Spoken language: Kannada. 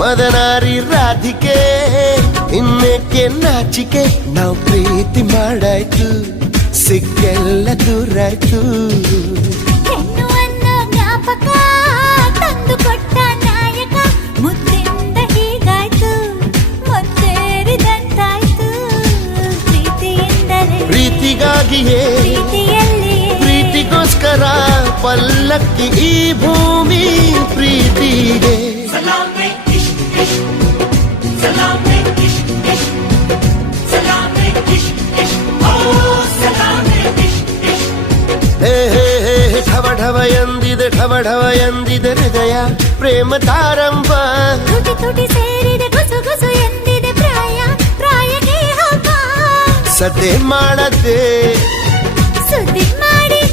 ಮದನಾರಿ ರಾಧಿಕೆ ಇನ್ನೇಕೆ ನಾಚಿಕೆ ನಾವು ಪ್ರೀತಿ ಮಾಡಾಯ್ತು ಸಿಕ್ಕೆಲ್ಲ ದೂರಾಯ್ತು ಹೆಣ್ಣು ಅನ್ನೋ ಜ್ಞಾಪಕ ತಂದು ಕೊಟ್ಟ ನಾಯಕ ಮುದ್ದಿಂದ ಹೀಗಾಯ್ತು ಮುತ್ತೇರಿದಂತಾಯ್ತು ಪ್ರೀತಿಯಿಂದಲೇ ಪ್ರೀತಿಗಾಗಿಯೇ ಪ್ರೀತಿಯಲ್ಲಿ ಪ್ರೀತಿಗೋಸ್ಕರ ಪಲ್ಲಕ್ಕಿ ಈ ಭೂಮಿ ಪ್ರೀತಿಗೆ ಢವ ಢವ ಎಂದಿದೆ ಢವ ಢವ ಎಂದಿದೆ ಹೃದಯ ಪ್ರೇಮ ತಾರಂಭ ತುಟಿ ತುಟಿ ಸೇರಿದೆ ಗುಸು ಗುಸು ಎಂದಿದೆ ಪ್ರಾಯ ಪ್ರಾಯಕ್ಕೆ ಹಬ್ಬ ಸದ್ದೆ ಮಾಡದೆ ಸುದ್ದಿ